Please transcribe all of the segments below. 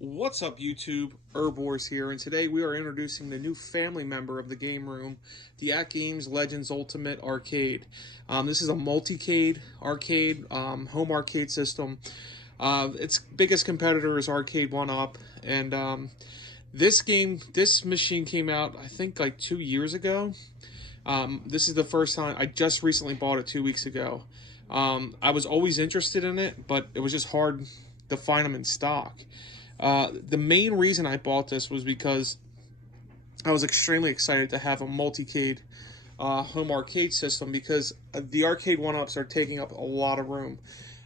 What's up, YouTube? Herbors here, and today we are introducing the new family member of the game room, the AtGames Legends Ultimate Arcade. This is a multi-cade arcade, home arcade system. Its biggest competitor is Arcade1Up, and this machine came out, I think, like 2 years ago. This is the first time. I just recently bought it 2 weeks ago. I was always interested in it, but it was just hard to find them in stock. The main reason I bought this was because I was extremely excited to have a multi-cade home arcade system, because the Arcade1Ups are taking up a lot of room.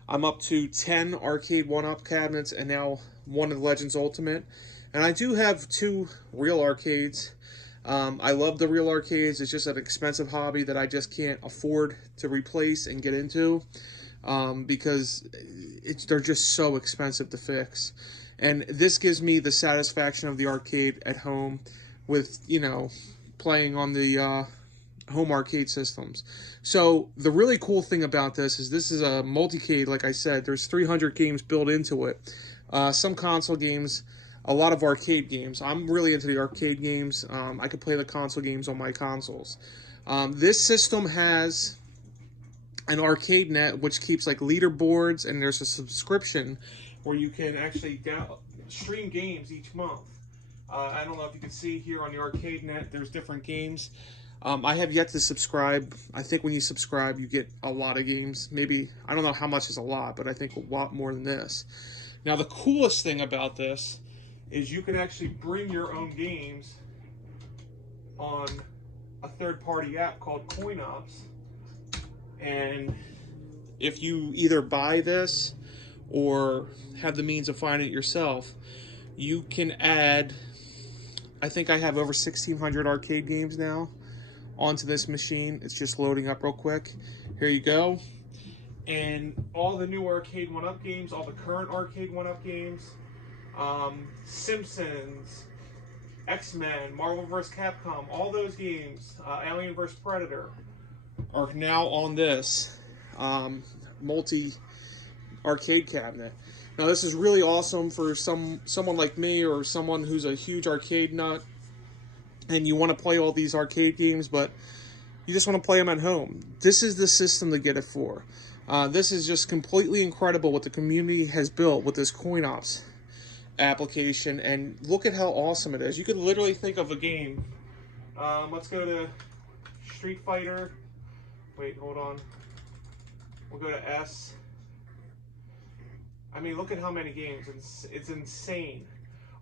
I'm up to 10 Arcade1Up cabinets and now one of the Legends Ultimate. And I do have 2 real arcades. I love the real arcades. It's just an expensive hobby that I just can't afford to replace and get into because they're just so expensive to fix. And this gives me the satisfaction of the arcade at home with, playing on the home arcade systems. So the really cool thing about this is a multi-cade. Like I said, there's 300 games built into it. Some console games, a lot of arcade games. I'm really into the arcade games. I could play the console games on my consoles. This system has an arcade net which keeps like leaderboards, and there's a subscription where you can actually stream games each month. I don't know if you can see here on the arcade net, there's different games. I have yet to subscribe. I think when you subscribe, you get a lot of games. Maybe, I don't know how much is a lot, but I think a lot more than this. Now, the coolest thing about this is you can actually bring your own games on a third-party app called CoinOps. And if you either buy this or have the means of finding it yourself, you can add, I think I have over 1,600 arcade games now onto this machine. It's just loading up real quick. Here you go. And all the new Arcade1Up games, all the current Arcade1Up games, Simpsons, X-Men, Marvel vs. Capcom, all those games, Alien vs. Predator, are now on this multi-arcade cabinet. Now, this is really awesome for someone like me, or someone who's a huge arcade nut and you want to play all these arcade games, but you just want to play them at home. This is the system to get it for. This is just completely incredible what the community has built with this CoinOps application, and look at how awesome it is. You could literally think of a game. Let's go to Street Fighter. Wait, hold on. We'll go to S. I mean, look at how many games. It's insane.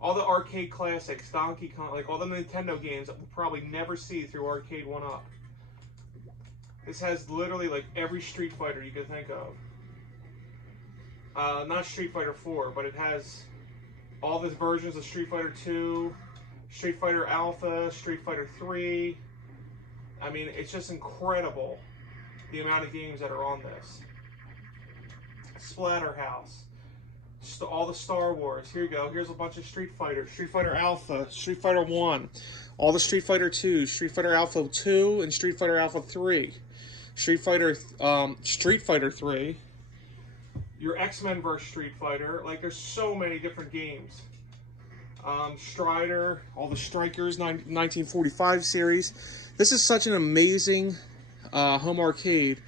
All the arcade classics, Donkey Kong, like all the Nintendo games that we'll probably never see through Arcade1Up. This has literally like every Street Fighter you can think of. Not Street Fighter 4, but it has all the versions of Street Fighter 2, Street Fighter Alpha, Street Fighter 3. I mean, it's just incredible the amount of games that are on this. Splatterhouse. All the Star Wars. Here you go. Here's a bunch of Street Fighter. Street Fighter Alpha, Street Fighter 1, all the Street Fighter 2, Street Fighter Alpha 2, and Street Fighter Alpha 3. Street Fighter 3. Your X-Men vs. Street Fighter. Like, there's so many different games. Strider, all the Strikers, 1945 series. This is such an amazing home arcade.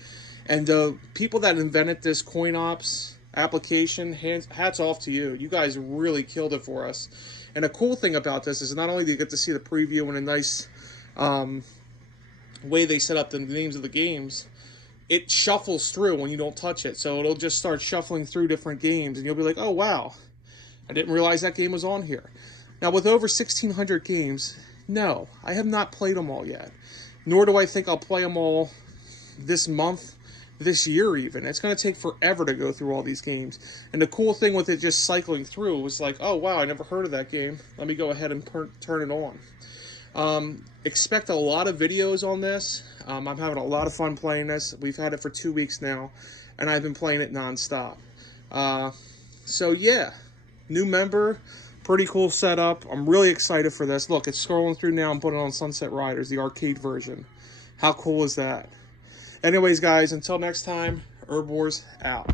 And the people that invented this CoinOps application, hats off to you. You guys really killed it for us. And a cool thing about this is not only do you get to see the preview in a nice way they set up the names of the games, it shuffles through when you don't touch it. So it'll just start shuffling through different games, and you'll be like, oh, wow, I didn't realize that game was on here. Now, with over 1,600 games, no, I have not played them all yet. Nor do I think I'll play them all this month, this year even. It's going to take forever to go through all these games. And the cool thing with it just cycling through was like, oh wow, I never heard of that game. Let me go ahead and turn it on. Expect a lot of videos on this. I'm having a lot of fun playing this. We've had it for 2 weeks now, and I've been playing it non-stop. So yeah, new member, pretty cool setup. I'm really excited for this. Look, it's scrolling through now and putting on Sunset Riders, the arcade version. How cool is that? Anyways, guys, until next time, Herbors out.